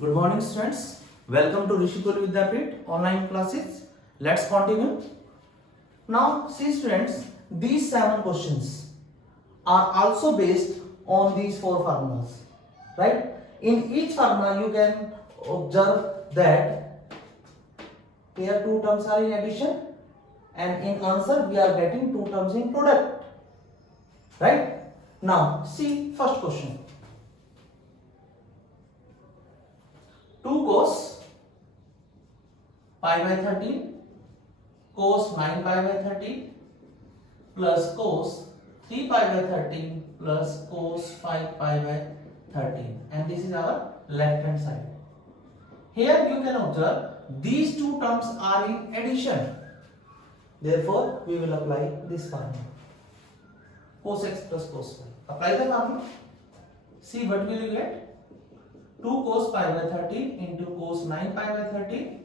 Good morning, students. Welcome to Rishikul Vidyapit online classes. Let's continue. Now, see, students, these 7 questions are also based on these 4 formulas, right? In each formula, you can observe that here 2 terms are in addition, and in answer we are getting 2 terms in product, right? Now, see first question. 2 cos pi by 13 cos 9 pi by 13 plus cos 3 pi by 13 plus cos 5 pi by 13, and this is our left hand side. Here you can observe these 2 terms are in addition, therefore we will apply this formula, cos x plus cos y. Apply the formula. See what will you get? 2 cos pi by 13 into cos 9 pi by 13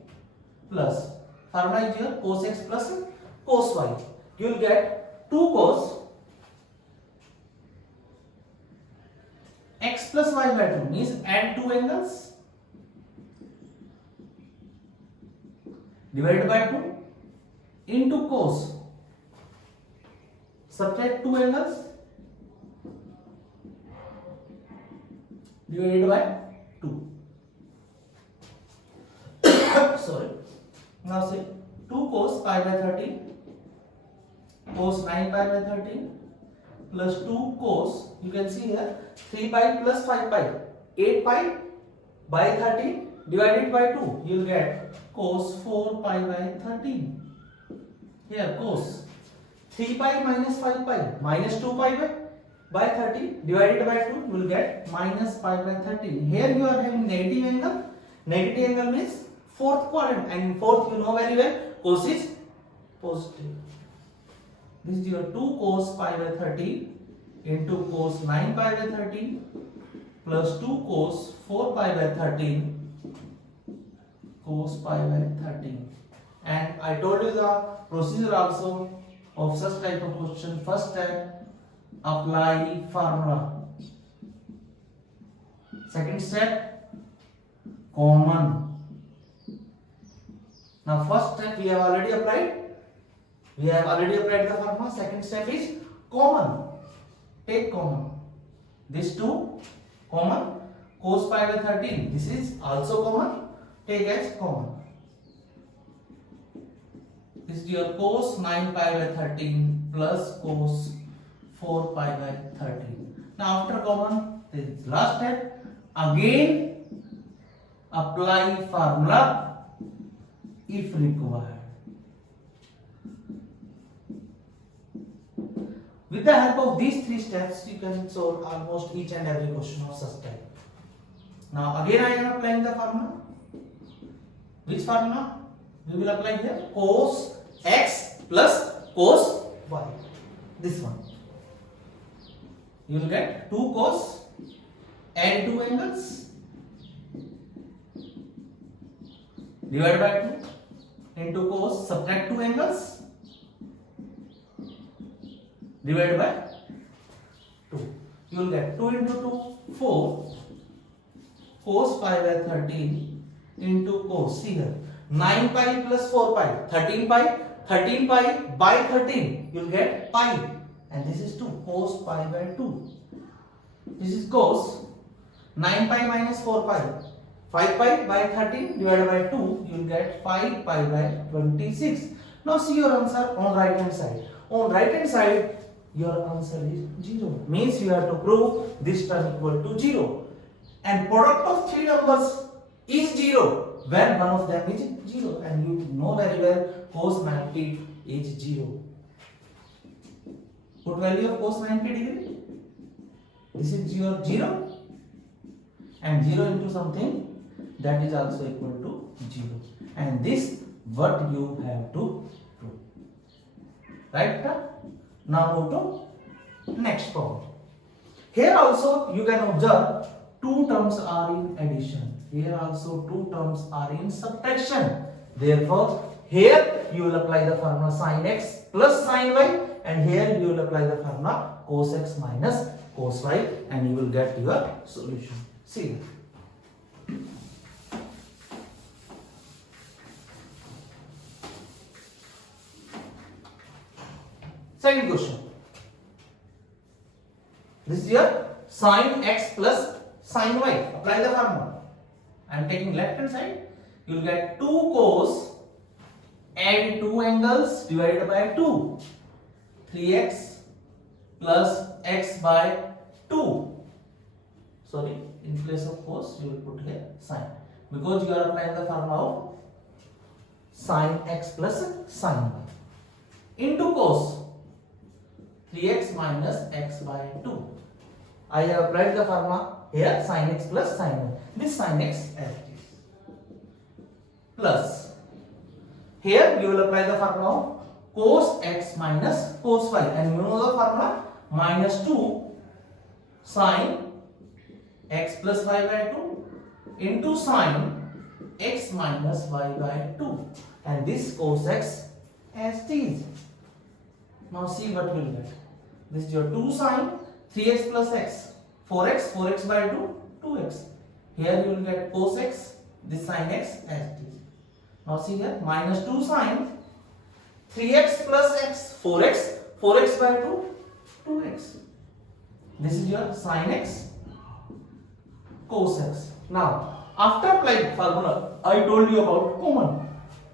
plus formula is here cos x plus cos y. You will get 2 cos x plus y by 2 means add 2 angles divided by 2 into cos subtract 2 angles divided by 2. Sorry. Now say 2 cos pi by 13 cos 9 pi by 13 plus 2 cos, you can see here 3 pi plus 5 pi, 8 pi by 13 divided by 2, you will get cos 4 pi by 13. Here cos 3 pi minus 5 pi minus 2 pi by 30 divided by 2, you will get minus pi by 13. Here you are having negative angle. Negative angle means fourth quadrant, and in fourth you know very well cos is positive. This is your 2 cos pi by 13 into cos 9 pi by 13 plus 2 cos 4 pi by 13 cos pi by 13. And I told you the procedure also of such type of question. First step, apply formula. Second step, common. Now first step we have already applied. We have already applied the formula. Second step is common. Take common. This 2 common. Cos pi by 13. This is also common. Take as common. This is your cos 9 pi by 13 plus cos 4 pi by 13. Now after common, this last step, again apply formula if required. With the help of these 3 steps, you can solve almost each and every question of such type. Now again I am applying the formula. Which formula? We will apply here cos x plus cos y. This one. You will get 2 cos, add 2 angles, divided by 2 into cos, subtract 2 angles, divided by 2. You will get 2 into 2, 4, cos pi by 13 into cos, see here, 9 pi plus 4 pi, 13 pi by 13, you will get pi. And this is 2 cos pi by 2. This is cos 9 pi minus 4 pi, 5 pi by 13 divided by 2, you will get 5 pi by 26. Now see your answer on right hand side. On right hand side your answer is 0. Means you have to prove this term equal to 0. And product of 3 numbers is 0 when one of them is 0. And you know very well cos 90 is 0. Put value of cos 90 degree. This is your 0, and 0 into something, that is also equal to 0. And this what you have to prove. Right? Now move to next problem. Here also you can observe 2 terms are in addition. Here also 2 terms are in subtraction. Therefore here you will apply the formula sin x plus sin y, and here you will apply the formula cos x minus cos y, and you will get your solution. See, Second question. This is your sin x plus sin y. Apply the formula. I am taking left hand side. You will get 2 cos, add 2 angles divided by 2. 3x plus x by 2. Sorry, in place of cos you will put here sin, because you are applying the formula of sin x plus sin y into cos 3x minus x by 2. I have applied the formula here, sin x plus sin y. This sin x as it is. Plus here you will apply the formula of cos x minus cos y, and you know the formula, minus 2 sin x plus y by 2 into sin x minus y by 2, and this cos x as it is. Now see what we will get. This is your 2 sin 3x plus x, 4x by 2, 2x. Here you will get cos x, this sin x as it is. Now see here, minus 2 sin 3x plus x, 4x by 2, 2x. This is your sin x, cos x. Now, after applying formula, I told you about common.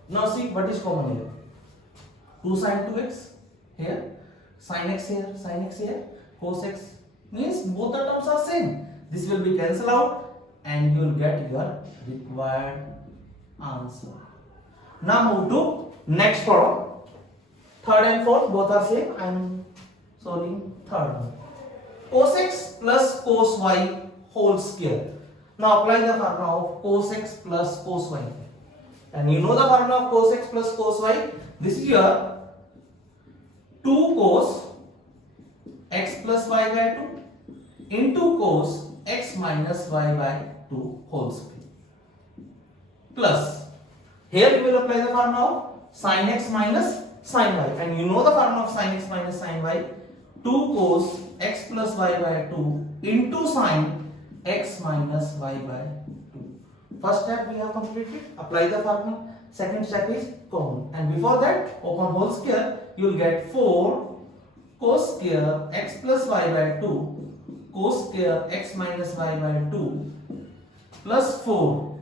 Now see what is common here. 2 sin 2x here, sin x here, cos x, means both the terms are same. This will be cancelled out and you will get your required answer. Now move to next problem. Third and fourth both are same. I am solving third one. Cos x plus cos y whole square. Now apply the formula of cos x plus cos y. And you know the formula of cos x plus cos y. This is your 2 cos x plus y by 2 into cos x minus y by 2 whole square. Plus, here you will apply the formula of sin x minus sin y, and you know the formula of sin x minus sin y, 2 cos x plus y by 2 into sin x minus y by 2. First step we have completed. Apply the formula. Second step is common, and before that, open whole square. You will get 4 cos square x plus y by 2 cos square x minus y by 2 plus 4.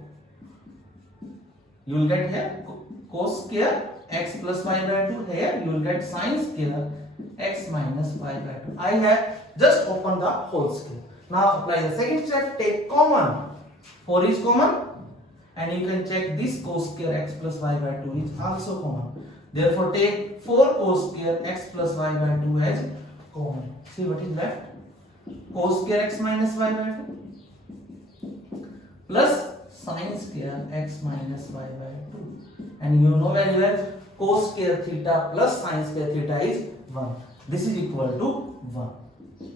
You will get here cos square x plus y by 2. Here you will get sin square x minus y by 2. I have just opened the whole square. Now apply the second step. Take common. 4 is common, and you can check this cos square x plus y by 2 is also common. Therefore, take 4 cos square x plus y by 2 as common. See what is left? Cos square x minus y by 2 plus sin square x minus y by 2. And you know very well, cos square theta plus sin square theta is 1. This is equal to 1.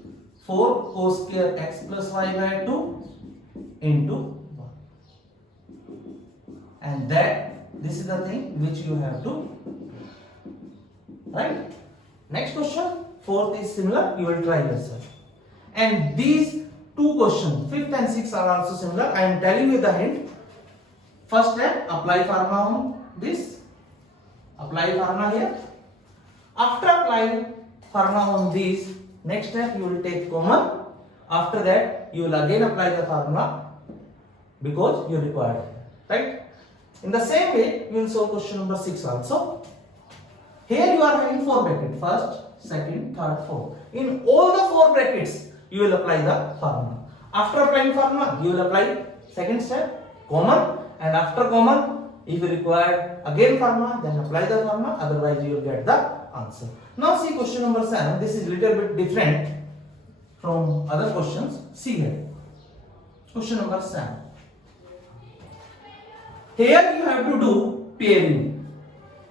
4 cos square x plus y by 2 into 1. And that, this is the thing which you have to, right? Next question, fourth is similar, you will try yourself. And these two questions, fifth and sixth, are also similar. I am telling you the hint. First step, apply formula on this. Apply formula here. After applying formula on this, next step you will take common. After that, you will again apply the formula because you require it, right? In the same way, you will solve question number 6 also. Here you are having 4 brackets, first, second, third, fourth. In all the 4 brackets, you will apply the formula. After applying formula, you will apply second step, common, and after common, if you require again formula, then apply the formula, otherwise you will get the answer. Now see question number 7. This is little bit different from other questions. See here. Question number 7. Here you have to do pairing,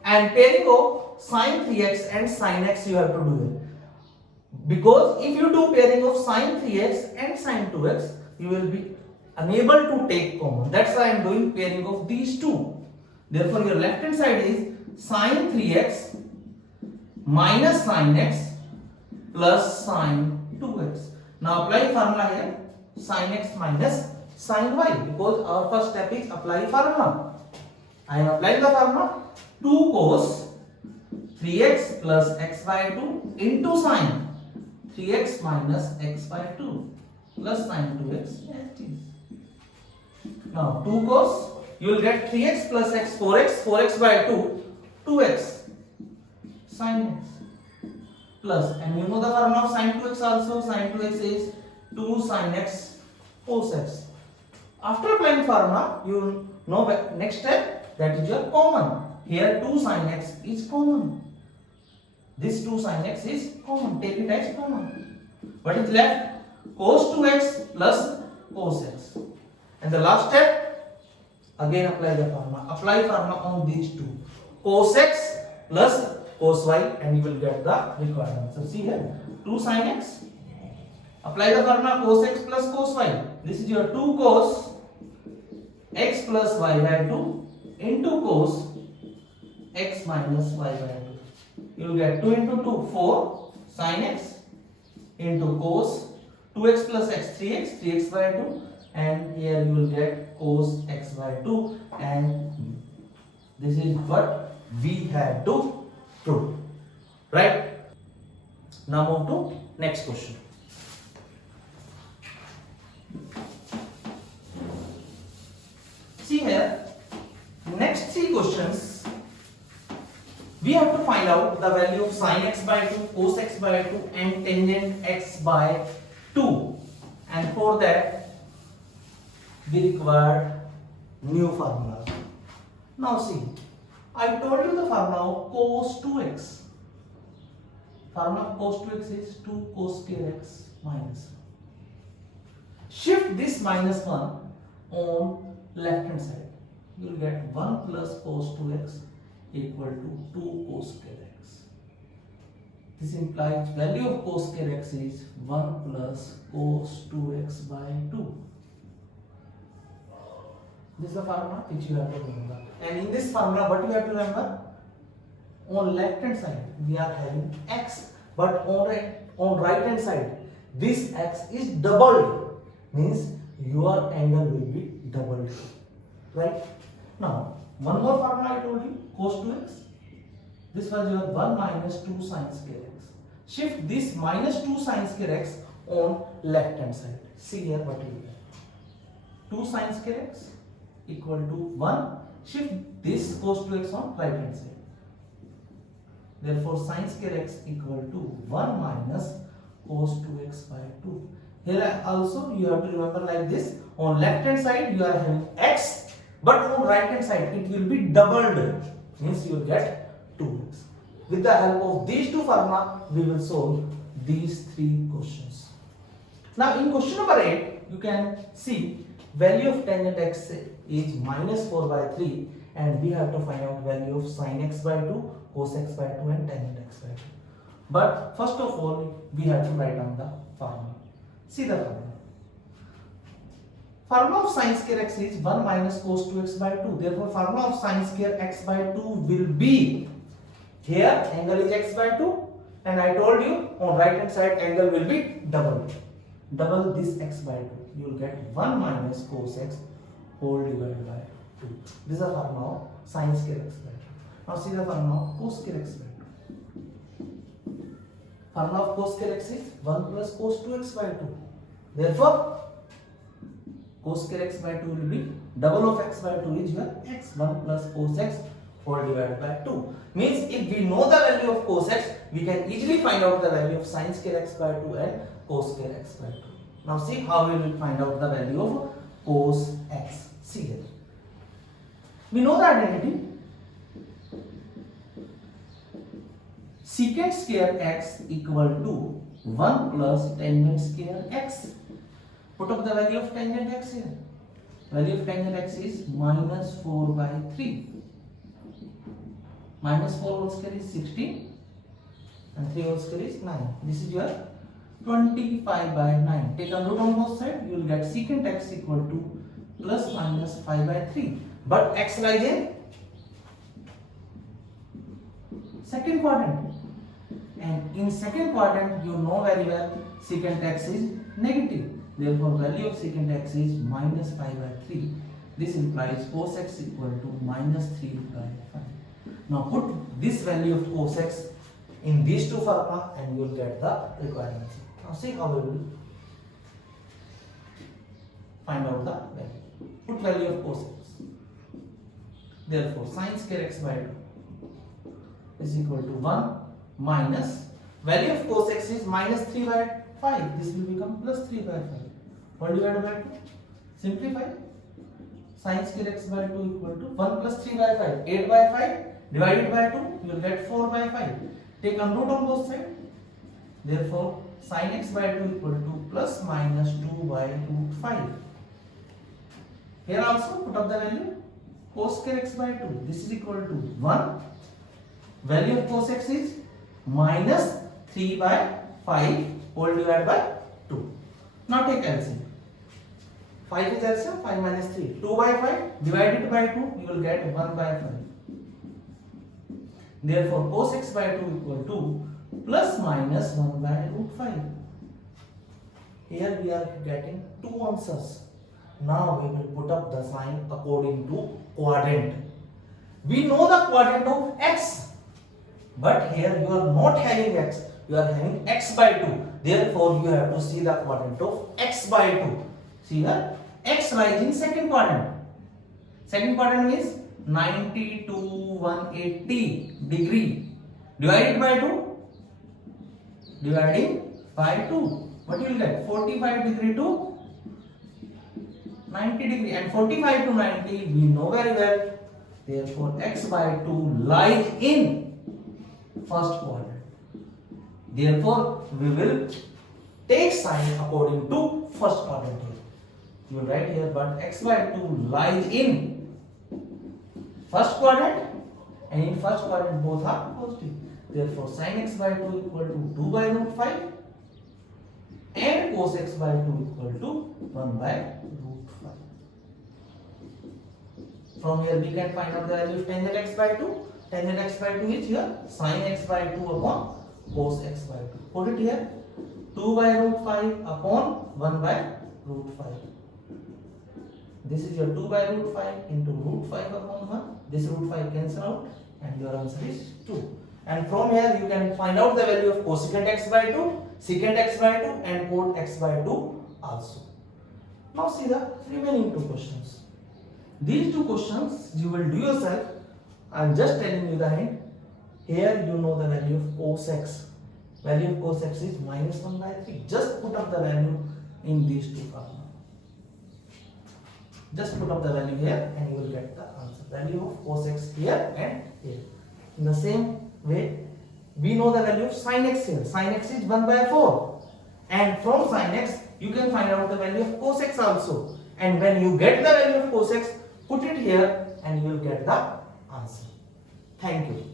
and pairing of sin 3x and sin x you have to do it. Because if you do pairing of sin 3x and sin 2x, you will be unable to take common. That's why I am doing pairing of these two. Therefore, your left hand side is sin 3x minus sin x plus sin 2x. Now apply formula here, sin x minus sin y, because our first step is apply formula. I am applying the formula. 2 cos 3x plus x by 2 into sine 3x minus x by 2 plus sine 2x as it is. Now 2 cos, you will get 3x plus x 4x by 2 2x sine x plus, and you know the formula of sine 2x also, sine 2x is 2 sine x cos x. After applying formula, you know next step, that is your common. Here 2 sine x is common. This 2 sine x is common. Take it as common. What is left? Cos 2x plus cos x. And the last step, again apply the formula. Apply formula on these two. Cos x plus cos y, and you will get the required answer. See here, 2 sine x. Apply the formula cos x plus cos y. This is your 2 cos x plus y by 2 into cos x minus y by 2. You will get 2 into 2, 4 sine x into cos 2x plus x, 3x by 2, and here you will get cos x by 2, and this is what we have to prove. Right? Now move to next question. See here, next 3 questions, we have to find out the value of sin x by 2, cos x by 2 and tangent x by 2, and for that we require new formula. Now see, I told you the formula of cos 2x. Formula of cos 2x is 2 cos square x minus 1. Shift this minus 1 on left hand side. You will get 1 plus cos 2x equal to 2 cos square x. This implies value of cos square x is 1 plus cos 2x by 2. This is the formula which you have to remember. And in this formula, what you have to remember? On left hand side we are having x, but on right hand side this x is doubled, means your angle will be doubled. Right? Now one more formula I told you, cos 2x. This was your 1 minus 2 sin square x. Shift this minus 2 sin square x on left hand side. See here what you will get. 2 sin square x equal to 1. Shift this cos 2x on right hand side. Therefore sin square x equal to 1 minus cos 2x by 2. Here also you have to remember like this. On left hand side you are having x, but on right hand side it will be doubled, means you will get 2x. With the help of these two formula we will solve these 3 questions. Now in question number 8 you can see value of tangent x is minus 4 by 3, and we have to find out value of sin x by 2, cos x by 2 and tangent x by 2. But first of all we have to write down the formula. See the formula. Formula of sin square x is 1 minus cos 2x by 2. Therefore formula of sin square x by 2 will be, here angle is x by 2, and I told you on right hand side angle will be double. Double this x by 2. You will get 1 minus cos x whole divided by 2. This is the formula of sin square x by 2. Now see the formula of cos square x by 2. Formula of cos square x is 1 plus cos 2x by 2. Therefore cos square x by 2 will be double of x by 2 is your x. 1 plus cos x whole divided by 2. Means if we know the value of cos x, we can easily find out the value of sin square x by 2 and cos square x by 2. Now see how we will find out the value of cos x. See here. We know the identity. Secant square x equal to 1 plus tangent square x. Put up the value of tangent x here. Value of tangent x is minus 4 by 3. Minus 4 whole square is 16 and 3 whole square is 9. This is your 25 by 9. Take a root on both sides. You will get secant x equal to plus minus 5 by 3. But x lies in second quadrant. And in second quadrant you know very well secant x is negative. Therefore value of secant x is minus 5 by 3. This implies cos x equal to minus 3 by 5. Now put this value of cos x in these two formula and you will get the required answer. Now see how we will find out the value. Put value of cos x. Therefore sin square x by 2 is equal to 1 minus value of cos x is minus 3 by 5. This will become plus 3 by 5. What divided by 2? Simplify. Sin square x by 2 equal to 1 plus 3 by 5. 8 by 5 divided by 2, you will get 4 by 5. Take a root on both sides. Therefore, sin x by 2 equal to plus minus 2 by root 5. Here also put up the value. Cos square x by 2. This is equal to 1. Value of cos x is minus 3 by 5 whole divided by 2. Now take LCM. 5 is LCM, 5 minus 3. 2 by 5 divided by 2, you will get 1 by 5. Therefore, cos x by 2 equal to plus minus 1 by root 5. Here we are getting two answers. Now we will put up the sign according to quadrant. We know the quadrant of x, but here you are not having x, you are having x by 2. Therefore, you have to see the quadrant of x by 2. See here, x lies in second quadrant. Second quadrant means 90 to 180 degree divided by 2, dividing by 2. What you will get? 45 degree to 90 degree, and 45 to 90 we know very well. Therefore, x by 2 lies in first quadrant. Therefore, we will take sign according to first quadrant here. You will write here, but x by 2 lies in first quadrant, and in first quadrant both are positive. Therefore, sin x by 2 equal to 2 by root 5 and cos x by 2 equal to 1 by root 5. From here we can find out the value of tangent x by 2. Tangent x by 2 is here sin x by 2 upon cos x by 2. Put it here, 2 by root 5 upon 1 by root 5. This is your 2 by root 5 into root 5 upon 1. This root 5 cancel out and your answer is 2. And from here you can find out the value of cosecant x by 2, secant x by 2 and cot x by 2 also. Now see the remaining two questions. These two questions you will do yourself. I am just telling you the hint. Here you know the value of cos x. Value of cos x is minus 1 by 3. Just put up the value in these two formulas. Just put up the value here and you will get the answer. Value of cos x here and here. In the same way, we know the value of sin x here. Sin x is 1 by 4. And from sin x, you can find out the value of cos x also. And when you get the value of cos x, put it here and you will get the answer. Thank you.